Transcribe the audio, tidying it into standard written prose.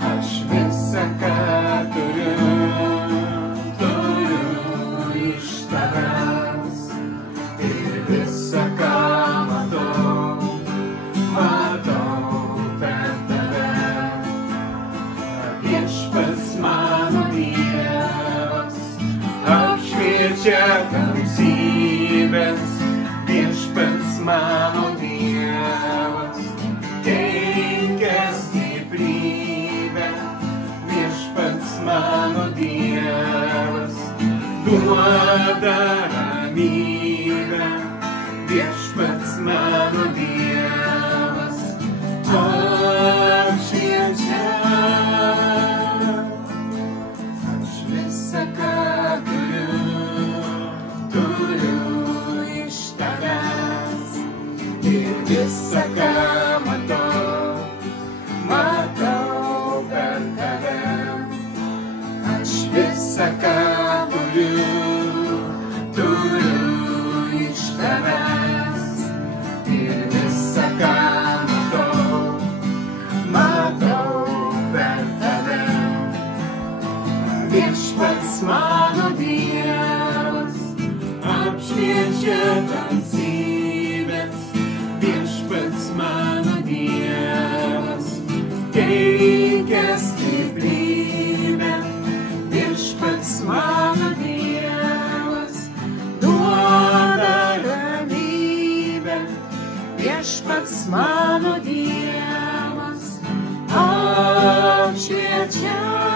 aš visa, ką turiu iš tavęs. Ir visa, ką matau per tave. Viešpats mano Dievas apšviečia tamsybes. Viešpats mano Dievas teikia stiprybę. Viešpats mano Dievas duoda ramybę. Viešpats mano Dievas apšviečia. Aš visa, ką turiu iš tavęs. Ir visa, ką matau per tave. Aš visa, ką turiu iš tavęs. Ir visa, ką matau per tave. Viešpats mano Dievas apšviečia tamsybes. Viešpats mano Dievas teikia stiprybę. Viešpats mano Dievas duoda ramybę. Viešpats mano Dievas apšviečia.